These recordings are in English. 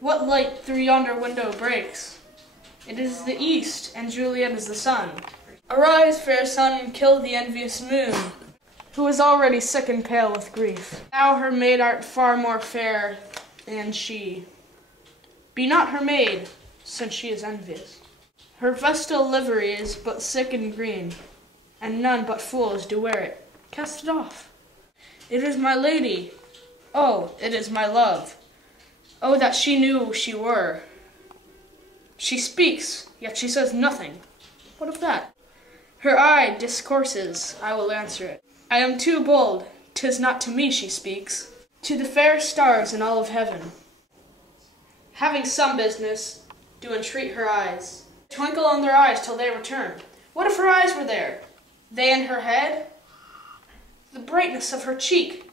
What light through yonder window breaks? It is the east, and Juliet is the sun. Arise, fair sun, and kill the envious moon, who is already sick and pale with grief. Thou her maid art far more fair than she. Be not her maid, since she is envious. Her vestal livery is but sick and green, and none but fools do wear it. Cast it off. It is my lady. Oh, it is my love. Oh, that she knew she were. She speaks, yet she says nothing. What of that? Her eye discourses, I will answer it. I am too bold, 'tis not to me she speaks, to the fair stars in all of heaven. Having some business, do entreat her eyes. Twinkle on their eyes till they return. What if her eyes were there? They in her head? The brightness of her cheek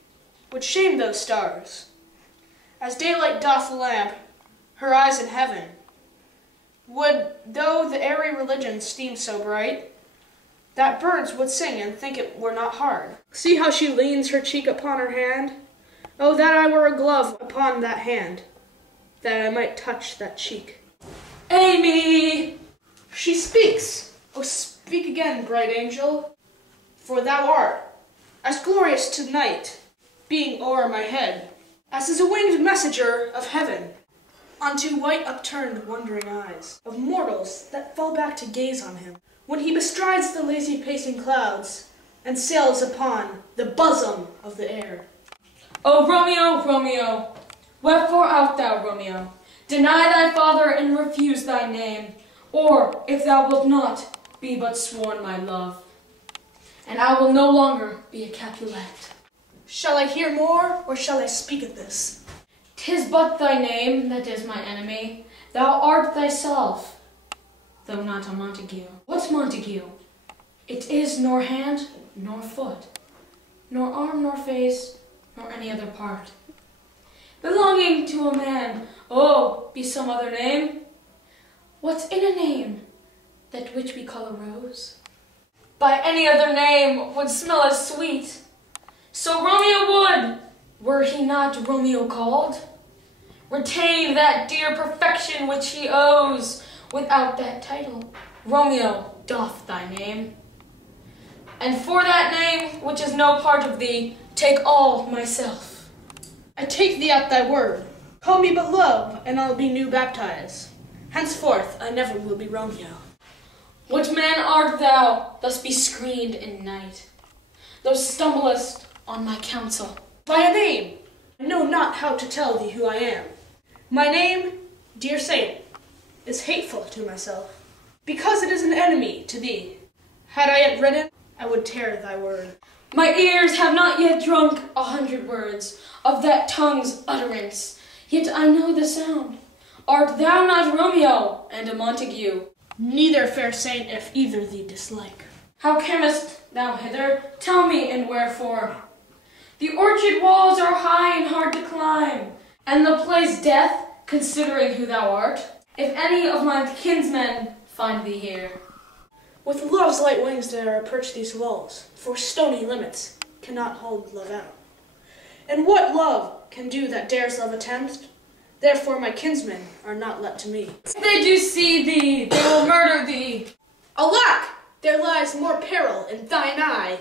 would shame those stars. As daylight doth the lamp, her eyes in heaven would, though the airy religion steam so bright, that birds would sing and think it were not hard. See how she leans her cheek upon her hand. Oh, that I were a glove upon that hand, that I might touch that cheek. Amy! She speaks. Oh, speak again, bright angel, for thou art as glorious tonight, being o'er my head, as is a winged messenger of heaven, unto white upturned wondering eyes of mortals that fall back to gaze on him, when he bestrides the lazy pacing clouds, and sails upon the bosom of the air. O Romeo, Romeo, wherefore art thou, Romeo? Deny thy father and refuse thy name, or, if thou wilt not, be but sworn my love, and I will no longer be a Capulet. Shall I hear more, or shall I speak of this? 'Tis but thy name that is my enemy. Thou art thyself, though not a Montague. What's Montague? It is nor hand, nor foot, nor arm, nor face, nor any other part, belonging to a man. Oh, be some other name. What's in a name, that which we call a rose? By any other name would smell as sweet. So Romeo would, were he not Romeo called, retain that dear perfection which he owes. Without that title, Romeo doth thy name. And for that name, which is no part of thee, take all myself. I take thee at thy word. Call me but love, and I'll be new baptized. Henceforth I never will be Romeo. What man art thou, thus be screened in night? Thou stumblest on my counsel. By a name, I know not how to tell thee who I am. My name, dear saint, is hateful to myself, because it is an enemy to thee. Had I it written, I would tear thy word. My ears have not yet drunk 100 words of that tongue's utterance, yet I know the sound. Art thou not Romeo and a Montague? Neither, fair saint, if either thee dislike. How camest thou hither? Tell me, and wherefore? The orchard walls are high and hard to climb, and the place death, considering who thou art, if any of my kinsmen find thee here. With love's light wings did I approach these walls, for stony limits cannot hold love out. And what love can do that dares love attempt? Therefore my kinsmen are not let to me. If they do see thee, they will murder thee. Alack! There lies more peril in thine eye.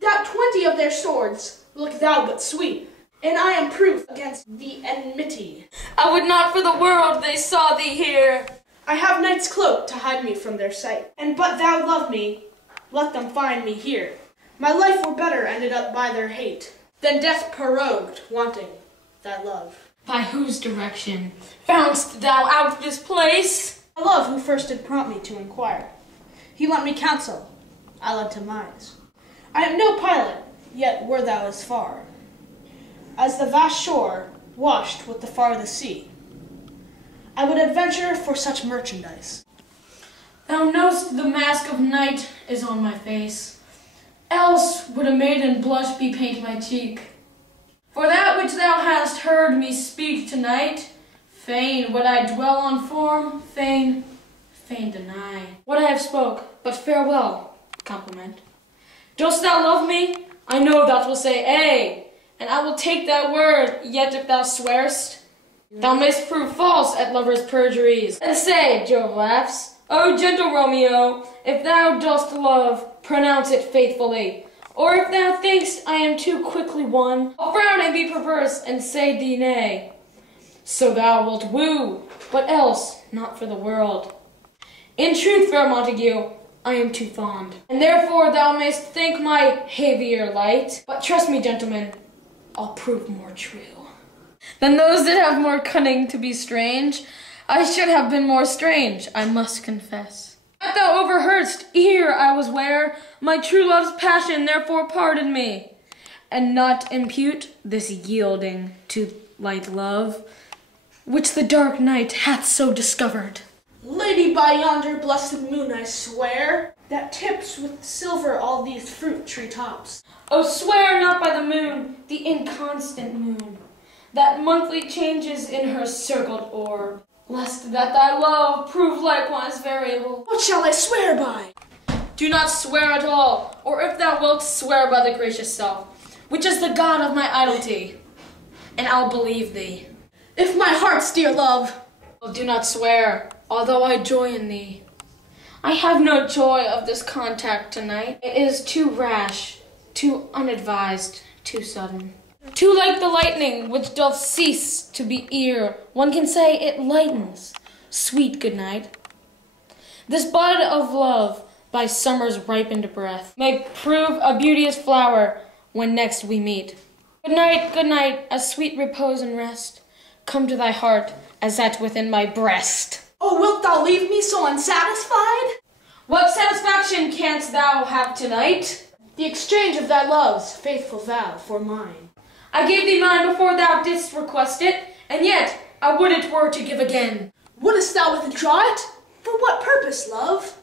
That 20 of their swords look thou but sweet, and I am proof against the enmity. I would not for the world they saw thee here. I have night's cloak to hide me from their sight, and but thou love me, let them find me here. My life were better ended up by their hate, than death prorogued, wanting thy love. By whose direction foundst thou out this place? My love who first did prompt me to inquire. He lent me counsel, I lent him mine. I am no pilot, yet were thou as far as the vast shore washed with the farthest sea, I would adventure for such merchandise. Thou know'st the mask of night is on my face, else would a maiden blush bepaint my cheek. For that which thou hast heard me speak tonight, fain would I dwell on form, fain deny. What I have spoke, but farewell, compliment. Dost thou love me? I know thou wilt say, ay, and I will take thy word, yet if thou swearest, Thou mayst prove false at lovers' perjuries. And say, Jove laughs, O gentle Romeo, if thou dost love, pronounce it faithfully. Or if thou thinkst I am too quickly won, I'll frown and be perverse and say thee nay. So thou wilt woo, but else not for the world. In truth, fair Montague, I am too fond, and therefore thou mayst think my heavier light. But trust me, gentlemen, I'll prove more true. Than those that have more cunning to be strange, I should have been more strange, I must confess. But thou overheardst, ere I was ware, my true love's passion, therefore pardon me, and not impute this yielding to light love, which the dark night hath so discovered. Lady, by yonder blessed moon I swear, that tips with silver all these fruit tree tops. Oh, swear not by the moon, the inconstant moon, that monthly changes in her circled orb, lest that thy love prove likewise variable. What shall I swear by? Do not swear at all, or if thou wilt, swear by the gracious self, which is the God of my idolity, and I'll believe thee. If my heart's dear love. Well, do not swear, although I joy in thee. I have no joy of this contact tonight. It is too rash, too unadvised, too sudden. Too like the lightning, which doth cease to be ere one can say it lightens. Sweet good night. This bud of love, by summer's ripened breath, may prove a beauteous flower when next we meet. Good night, a sweet repose and rest come to thy heart as that within my breast. Oh, wilt thou leave me so unsatisfied? What satisfaction canst thou have tonight? The exchange of thy love's faithful vow for mine. I gave thee mine before thou didst request it, and yet I would it were to give again. Wouldst thou withdraw it? For what purpose, love?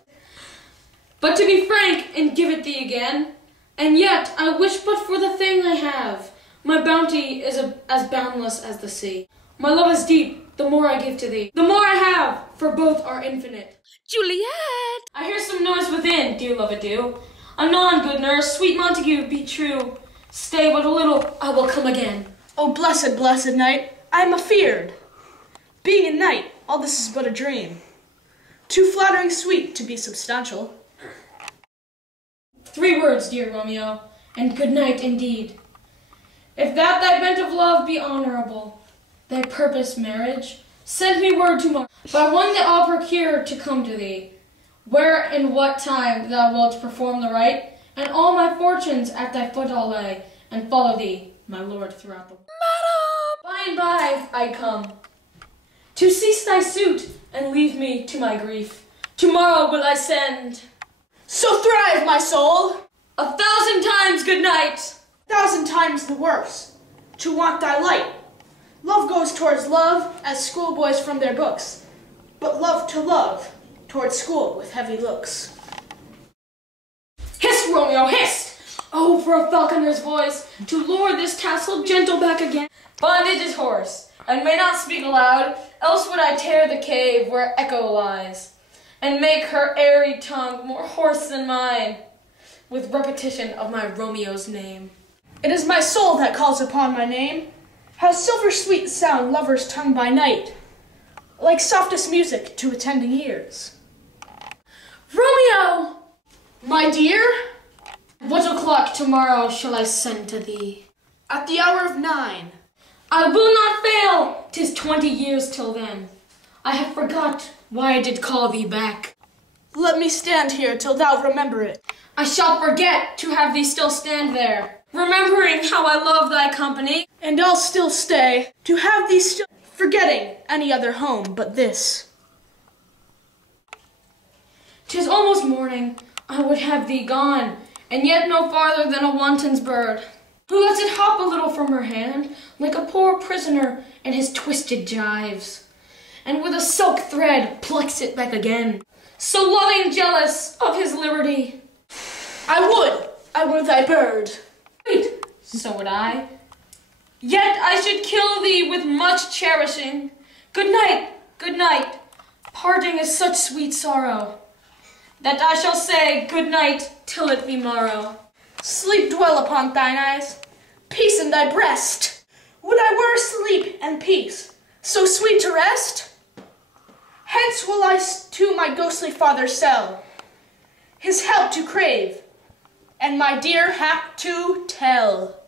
But to be frank and give it thee again, and yet I wish but for the thing I have. My bounty is as boundless as the sea. My love is deep, the more I give to thee. The more I have, for both are infinite. Juliet! I hear some noise within, dear love-a-do. Anon, good nurse, sweet Montague, be true. Stay but a little, I will come again. Oh, blessed, blessed night, I am afeard. Being a knight, all this is but a dream. Too flattering sweet to be substantial. 3 words, dear Romeo, and good night indeed. If that thy bent of love be honorable, thy purpose marriage, send me word tomorrow, by one that I'll procure to come to thee, where and what time thou wilt perform the rite, and all my fortunes at thy foot I'll lay, and follow thee, my lord, throughout the world. By and by I come, to cease thy suit, and leave me to my grief. Tomorrow will I send. So thrive, my soul! 1,000 times good night! 1,000 times the worse, to want thy light. Love goes towards love, as schoolboys from their books, but love to love, towards school with heavy looks. Hist, Romeo, hist! Oh, for a falconer's voice, to lure this tassel gentle back again. Bondage is hoarse, and may not speak aloud, else would I tear the cave where echo lies, and make her airy tongue more hoarse than mine, with repetition of my Romeo's name. It is my soul that calls upon my name. How silver sweet sound lover's tongue by night, like softest music to attending ears. Romeo! My dear, What o'clock tomorrow shall I send to thee? at the hour of 9. I will not fail! 'Tis 20 years till then. I have forgot why I did call thee back. Let me stand here till thou remember it. I shall forget to have thee still stand there, remembering how I love thy company. And I'll still stay, to have thee still, forgetting any other home but this. 'Tis almost morning, I would have thee gone, and yet no farther than a wanton's bird, who lets it hop a little from her hand, like a poor prisoner in his twisted gyves, and with a silk thread plucks it back again, so loving jealous of his liberty. I were thy bird. Wait, so would I. Yet I should kill thee with much cherishing. Good night, parting is such sweet sorrow, that I shall say good night till it be morrow. Sleep dwell upon thine eyes, peace in thy breast. Would I were asleep and peace, so sweet to rest? Hence will I to my ghostly father sell, his help to crave, and my dear hap to tell.